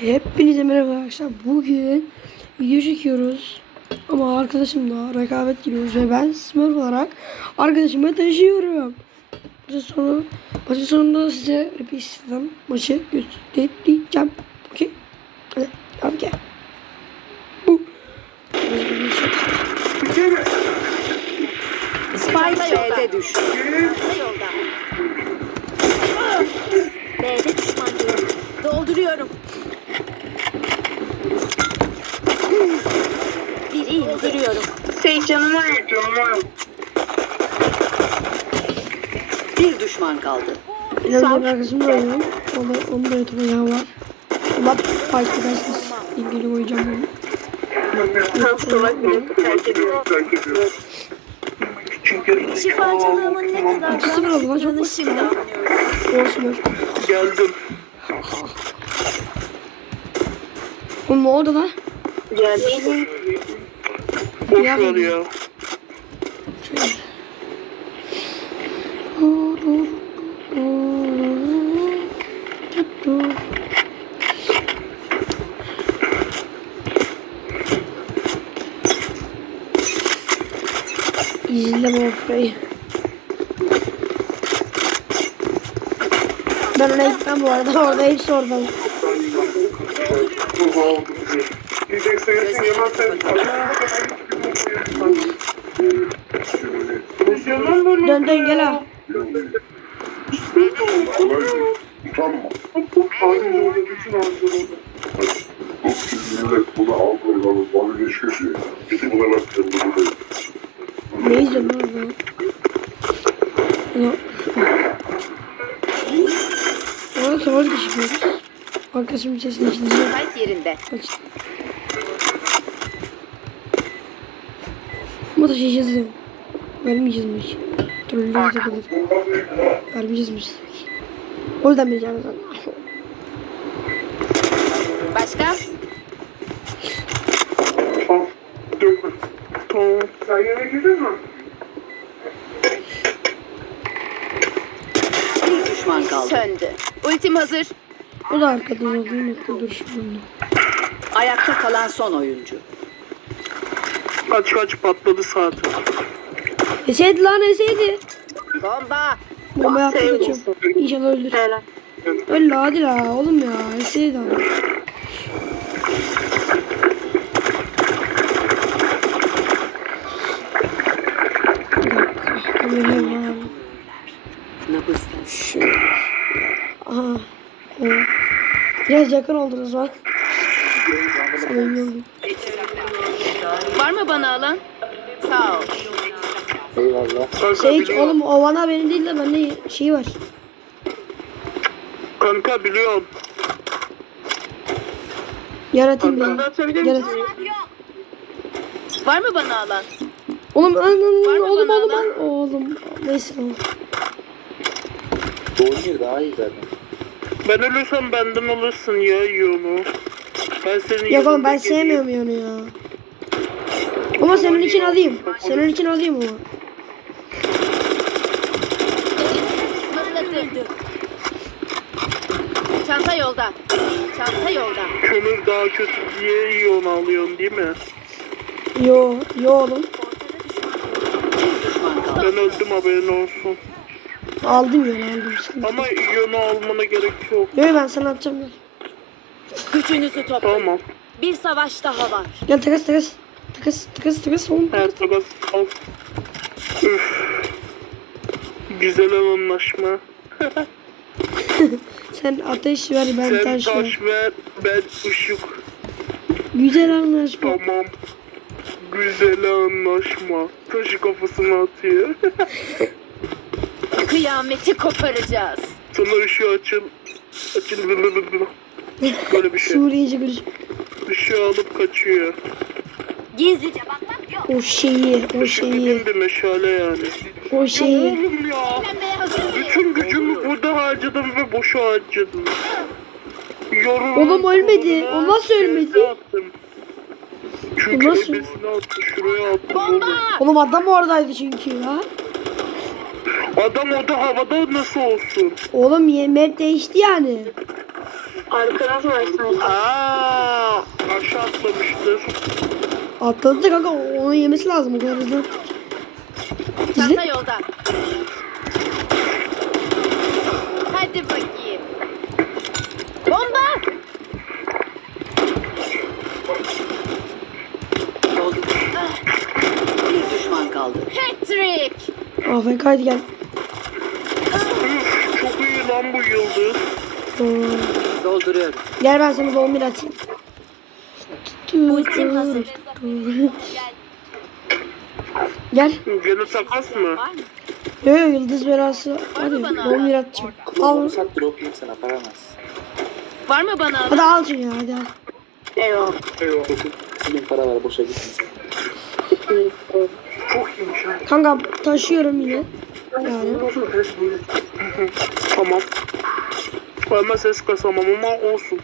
Hepinize merhaba arkadaşlar. Bugün video çekiyoruz. Ama arkadaşımla rekabet giriyoruz ve ben Smurf olarak arkadaşımı taşıyorum. Maçın sonu, maçın sonunda size bir istedim. Maçı göstereceğim. Okey. Hadi. Hadi gel. Bu. Spike B'de düştü. Yolda. B'de düşman görüldü. Dolduruyorum. Biri indiriyorum. Şey canım var. Bir düşman kaldı. Biraz da arkadaşımla oynuyorum. Onda, onun da YouTube ayağı var. Allah fark edersiniz. İlgili koyacağım onu. Şifacılığımın ne kadar İkisi bir oldu lan, çok basit şimdi anlıyorum. Geldim. Oğlum ne oldu lan? Geldim. Boş ya. İzleme Opra'yı. Ben ona gitmem bu arada. Orada hepsi orada. Dön dön gel da. Ne izliyorsun lan? Ulan. Orada savaş geçiyoruz. Arkadaşımın sesini içineceğim. Spike yerinde. Aç. Taşıyacağız ya. Vermeyeceğiz mi hiç? Trolleriz de kadar. Vermeyeceğiz mi hiç? O yüzden vereceğim zaten. Başka? Tamam. Sen yemek yedin mi? Bir düşman kaldı. Söndü. Ultim hazır. O da arkada nokta dur şimdi. Ayakta kalan son oyuncu. Kaç kaç patladı saat. Eseydi lan eseydi. Bomba. Bomba yaptı kaçıyorum. İnşallah öldür. Öl la hadi la oğlum ya. Eseydi abi. Nabız. Aha. Biraz yakın oldunuz bak. Var mı bana alan? Sağ ol. Kanka Şey biliyorum. oğlum o bana benim değil de bende şey var. Kanka biliyorum. Yaratayım Ben ben. atabilir Yarat. misin? Var mı bana alan? Oğlum oğlum Var mı oğlum bana oğlum alan? oğlum. Neyse oğlum. Doğru daha iyi zaten. Ben ölürsem benden alırsın ya yolu. Ben senin Yok oğlum ben yanında geleyim. sevmiyorum yani ya. Ama senin için alayım. Senin için alayım ama. Çanta yolda. Çanta yolda. Kömür daha kötü diye yolu alıyorsun değil mi? Yo yo oğlum. Ben öldüm haberin olsun. Aldım yani aldım. Sen. Ama yolu almana gerek yok. Yo ben sana atacağım gel. Gücünüzü toplayın. Tamam. Bir savaş daha var. Gel takas takas. Takas takas takas oğlum. Her takas al. Üf. Güzel anlaşma. Sen ateş ver ben Sen taş ver. taş ver, ben ışık. Güzel anlaşma. Tamam. Güzel anlaşma. Taşı kafasına atıyor. Kıyameti koparacağız. Sana ışığı açıl. Açıl. Böyle bir şey. Suriyeci gülüş. Işığı alıp kaçıyor. Gizlice bakmak yok. O şeyi, o şeyi, dediğim bir meşale yani. o şeyi. Oğlum ya. Bütün gücümü burada harcadım ve boşa harcadım. Yoruldum. Oğlum ölmedi. O nasıl ölmedi? Attım. Çünkü nasıl? attı. Şuraya attım oğlum. Oğlum adam oradaydı çünkü ya. Adam o da havada nasıl olsun? Oğlum yemek değişti yani. Arkadan sanki. Aaa aşağı atlamıştır. Atladı da kanka onu yemesi lazım o kadar hızlı. Çanta yolda. Hadi bakayım. Bomba! Bir düşman kaldı. Patrick! AFK hadi gel. Üf, çok iyi lan bu yıldız. Dolduruyorum. Gel ben sana bomba atayım. Ultim hazır. Gel. Gene takas mı? Var mı? Yo yo yıldız belası. Hadi bana? bomba atacağım. Al. Sat drop yiyeyim sana paramaz. Var mı bana? Hadi al şunu ya hadi al. Eyvah. Eyvah. Senin para var boşa gitmesin. Çok iyiymiş ha. Kanka taşıyorum yine. Yani. Tamam. Hemen ses kasamam ama olsun.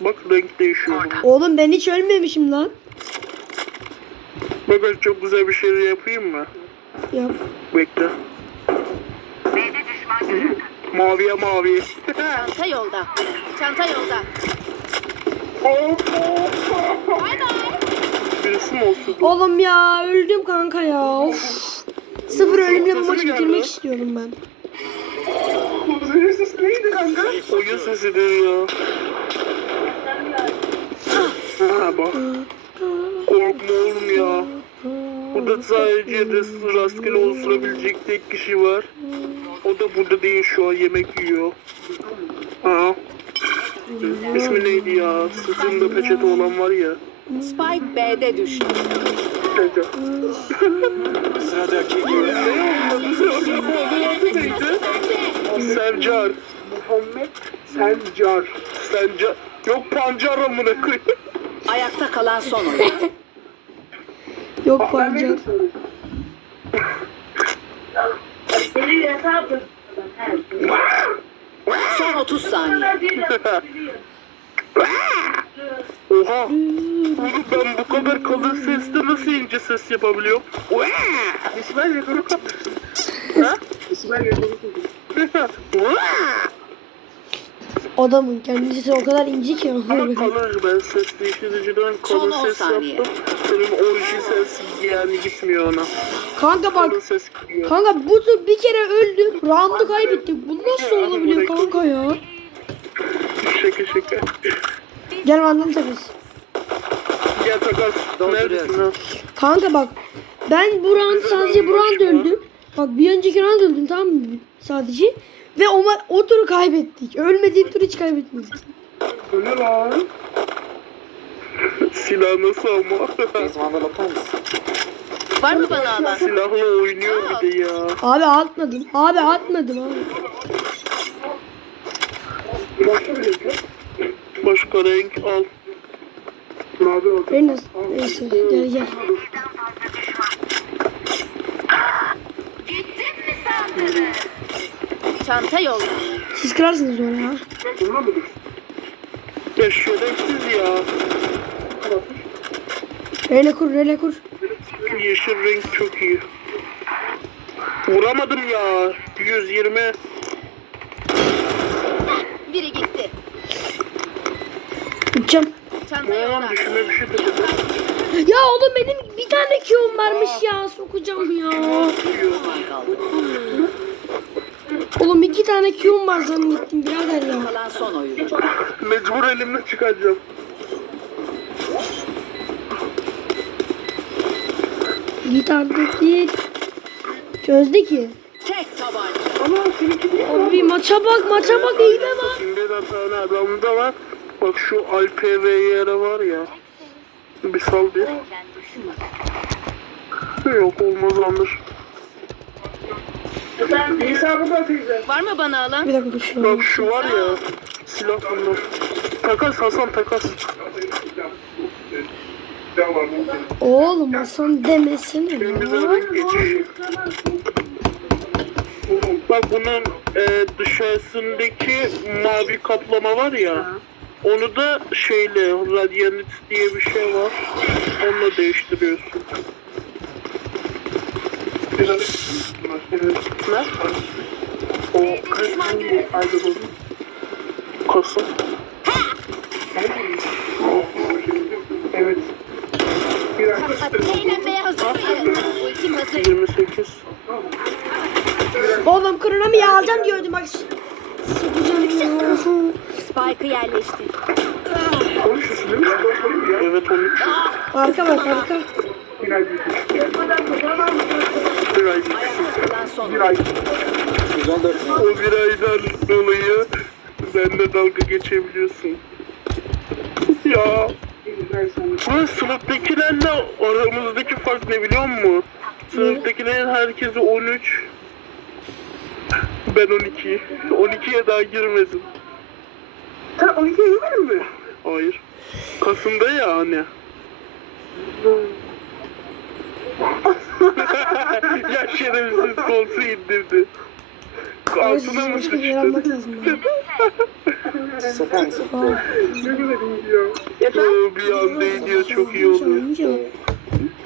Bak renk değişiyor. Oğlum ben hiç ölmemişim lan. Bak ben çok güzel bir şey yapayım mı? Yap. Bekle. Maviye mavi. Çanta yolda. Çanta yolda. Bay bay. Birisi mi olsun? Oğlum ya öldüm kanka ya. Of. Sıfır ölümle bu maçı Sesi bitirmek istiyorum ben. neydi kanka? Oyun sesidir ya. Ha bak. Korkma oğlum ya. Burada sadece de rastgele oluşturabilecek tek kişi var. O da burada değil şu an yemek yiyor. Ha. İsmi neydi ya? Sırtında peçete olan var ya. Spike B'de düştü. Neydi? Sıradaki neydi? Sencar. Muhammed Sencar. Sencar. Yok pancar amına koyayım. Ayakta kalan son oyun. Yok pancar. Son 30 saniye. Oha. Oğlum ben bu kadar kalın sesle nasıl ince ses yapabiliyorum? İsmail yakını kapat. Ha? İsmail yakını kapat. Adamın kendisi o kadar ince ki. Ama kalır ben ses değiştiriciden Son on ses saniye. yaptım. Benim orijin ses yani gitmiyor ona. kanka bak. Kalın ses gidiyor. Kanka bu tur bir kere öldüm. Round'u kaybettik. Bu nasıl olabiliyor kanka ya? Şaka şaka. Gel benden takas. Gel takas. Neredesin lan? Kanka bak. Ben bu round sadece bu round öldüm. Bak bir önceki round öldüm tamam mı? Sadece. Ve o, o turu kaybettik. Ölmediğim turu hiç kaybetmedik. Ne lan? Silah nasıl ama? Ezmandan atar mısın? Var mı bana alan? Silahla oynuyor bir de ya. Abi atmadım. Abi atmadım abi. Başka renk al. Mavi oldu. Enes. Neyse gel gel. Çanta yolda. Siz kırarsınız onu ya. Ya şerefsiz ya. Rele kur rele kur. Yeşil renk çok iyi. Vuramadım ya. 120. Biri gitti. Gideceğim. Çanta düşüme bir şey takıldı. Ya oğlum benim bir tane Q'm varmış ya. Sokacağım ya. Kaldı. Oğlum iki tane Q'm var zannettim birader ya. Kalan son oyuncu. Mecbur elimle çıkaracağım. Git artık git. Çözdü ki. Tek tabanca. Abi maça bak maça bak iyi de bak. Şimdi de tane adamda var. Bak şu Alpe ve yere var ya. Bir sal bir. Yok olmaz andır. Var mı bana alan? Bir dakika şunu. Bak şu var ya. Silah bunlar. Takas Hasan takas. Oğlum Hasan demesene ya. Bak bunun e, dışarısındaki mavi kaplama var ya. Onu da şeyle Radiant diye bir şey var. Onunla değiştiriyorsun. Ne? O kaç hangi ayda bu? Kasım. Evet. Eğlenmeye hazır mıyız? Ultim hazır. 28. Oğlum kronomi alacağım diyordum bak. Sıkacağım ya. Spike'ı yerleştir. Konuşuyorsun değil mi? Evet 13. Arka bak arka. Bir ay bitmiş. Bir ay. Bir ay. O bir aydan dolayı benimle dalga geçebiliyorsun. ya. Bu sınıftakilerle aramızdaki fark ne biliyor musun? Sınıftakilerin herkesi 13. Ben 12. 12'ye daha girmedim. Sen 12'ye girmedin mi? Hayır. Kasım'da ya hani. ya şerefsiz koltuğu indirdi. Altına mı Başka bir yer almak sıçtın? lazım. bana. Sokar mısın? Aa, Oo, bir anda iniyor çok iyi oluyor. inşallah.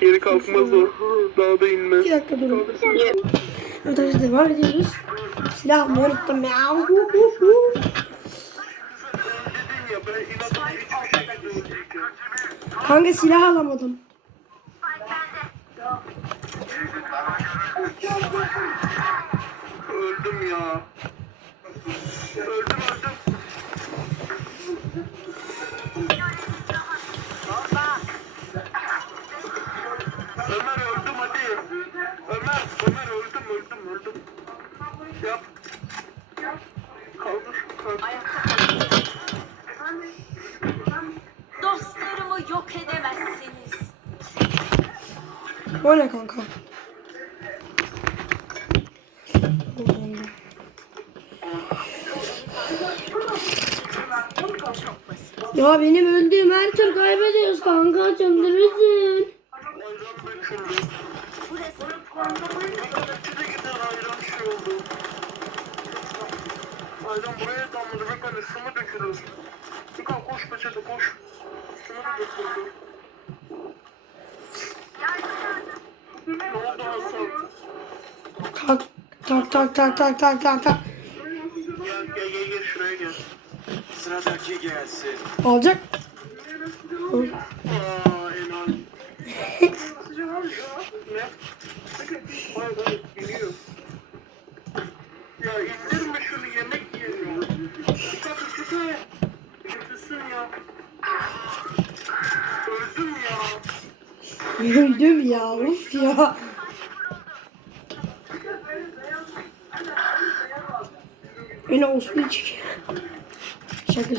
Geri kalkmaz o. Daha da inmez. Bir dakika durun. Evet arkadaşlar devam ediyoruz. Silah mı unuttum ya. Hu hu hu. Kanka silah alamadım. Öldüm ya. Öldüm öldüm. Ömer öldüm hadi. Ömer, Ömer öldüm öldüm öldüm. Yap. Kaldır, kaldır. Dostlarımı yok edemezsiniz. O ne kanka? Ya benim öldüğüm her tur kaybediyoruz kanka çıldırırsın. Ayran buraya damladı böyle su mu dökülür? Koş peçete koş. Ne oldu Hasan? Tak tak tak tak tak tak tak tak. Gel gel gel şuraya gel. Sıradaki gelsin. Olacak. Ya indirme şunu yemek yiyelim. Çıkar çıkar. Kötüsün ya. Öldüm ya. Öldüm ya uf ya. Beni oslu çık. Şaka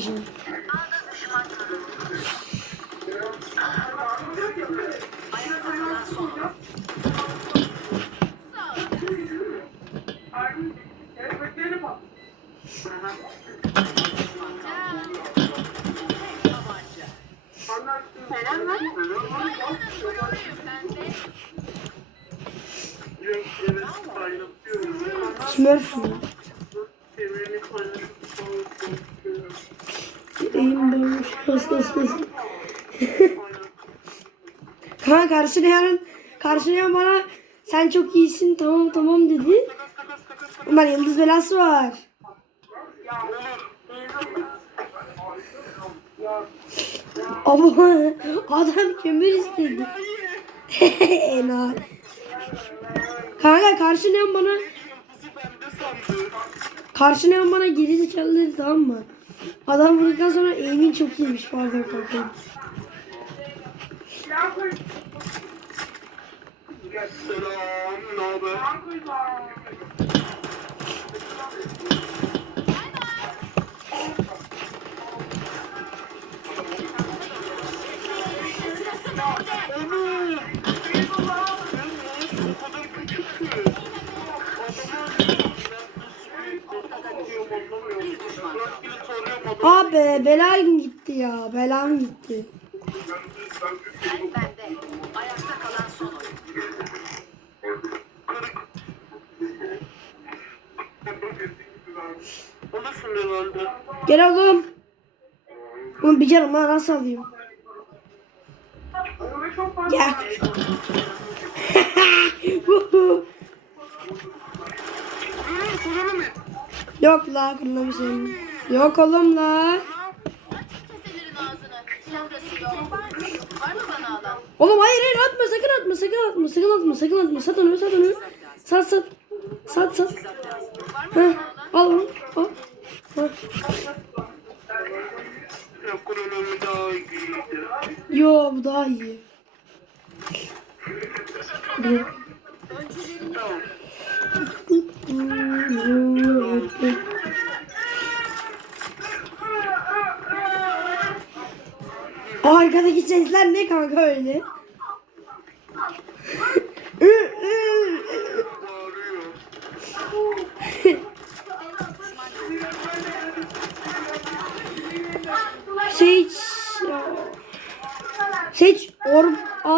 karşılayan, karşılayan bana sen çok iyisin tamam tamam dedi. Ömer yıldız belası var. Ama adam kömür istedi. Enayi. Kanka karşılayan bana karşılayan bana geri zekalı dedi tamam mı? Adam vurduktan sonra eğimin çok iyiymiş pardon kanka. Selam, ne haber? Abi belayım gitti ya. Belam gitti. Nasıl herhalde? Gel oğlum. Oğlum bir canım ha nasıl alayım? Gel. Yok la kırmızı senin. Yok oğlum la. Oğlum hayır hayır atma sakın atma sakın atma sakın atma sakın atma sat onu sat onu sat sat sat sat Heh, al onu. Yo bu daha iyi. Arkadaki sesler ne kanka öyle?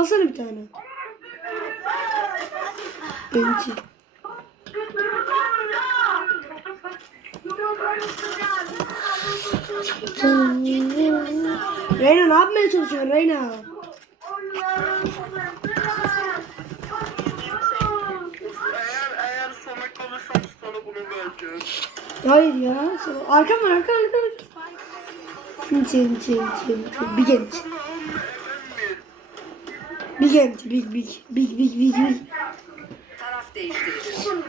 Alsana bir tane. Benti. Reyna ne yapmaya çalışıyorsun Reyna? Hayır ya. Arkam var arkam arkam. Çin çin çin çin. Big ent. Big ent. Big big. Big big big big. Taraf değiştirildi.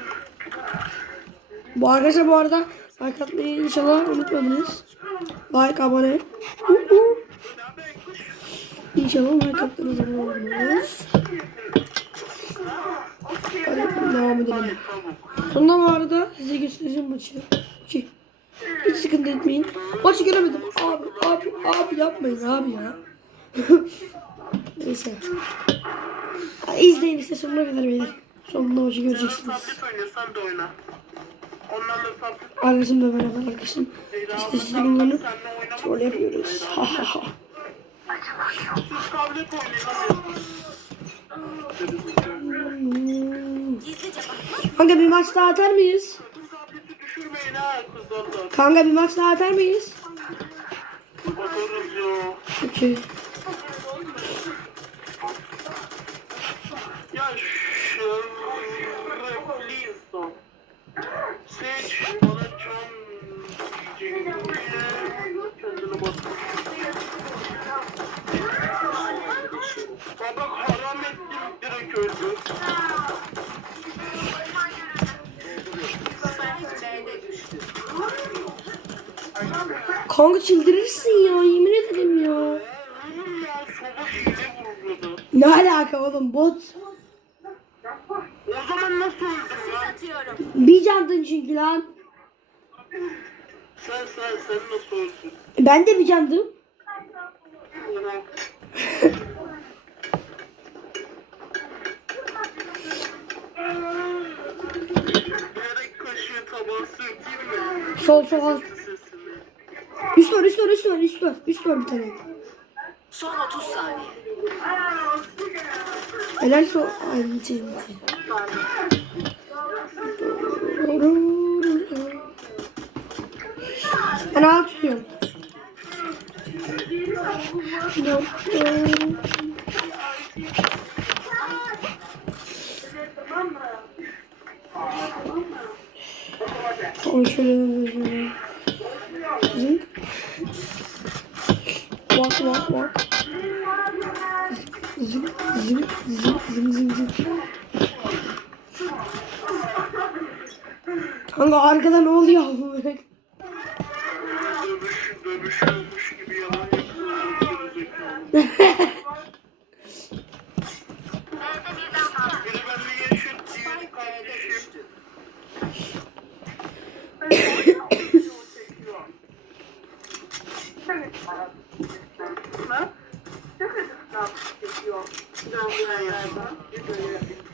Bu arkadaşlar bu arada like atmayı inşallah unutmadınız. Like abone. Hu hu. İnşallah like attığınız zaman oluruz. Hadi devam edelim. Sonunda bu arada size göstereceğim maçı. Ki, Hiç sıkıntı etmeyin. Maçı göremedim. Abi abi abi yapmayın abi ya. Neyse. İzleyin işte sonuna kadar beyler. Sonunda maçı göreceksiniz. Tablet oynuyor sen de oyna. Onlarla tablet Arkadaşımla beraber arkadaşım. İşte size bunları troll yapıyoruz. Ha ha ha. Siz tablet oynayın hadi. Kanka bir maç daha atar mıyız? Kanka bir maç daha atar mıyız? Ya. Okey. Baba haram ettim. Kanka çıldırırsın ya yemin ederim ya. Ne alaka oğlum bot? O zaman nasıl öldün lan? Atıyorum. Bir candın çünkü lan. Sen sen sen nasıl öldün? Ben de bir candım. Oha. Bilerek kaşığı tabağı sürteyim mi? Sol sol al. Üst var üst var üst var üst var. Üst var bir tane. Son 30 saniye. Helal sol. Ay şey. Ben ağ tutuyorum. O şöyle bak. Kanka arkada ne oluyor böyle? Dövüş, dövüşüyormuş gibi yalan yapıyor. Gerizekalı. Biri benimle yaşıt, diğeri kardeşim. Videonu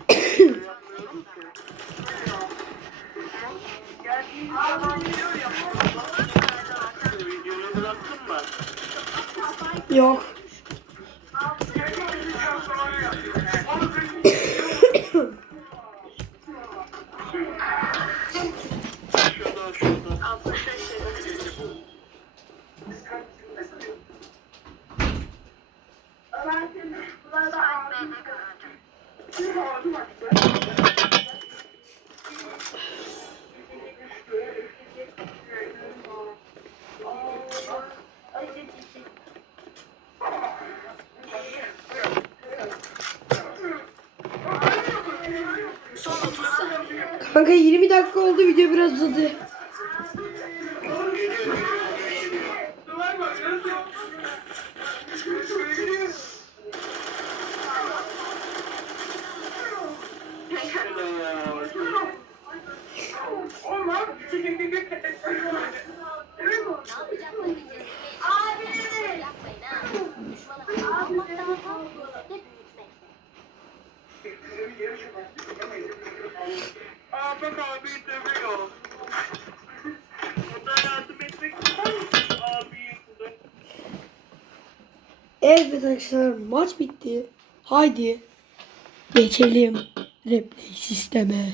Yok. Video biraz uzadı. Ahmet abi dövüyor. O da yardım etmek ister misin abiye burada? Evet arkadaşlar maç bitti. Haydi geçelim replay sisteme.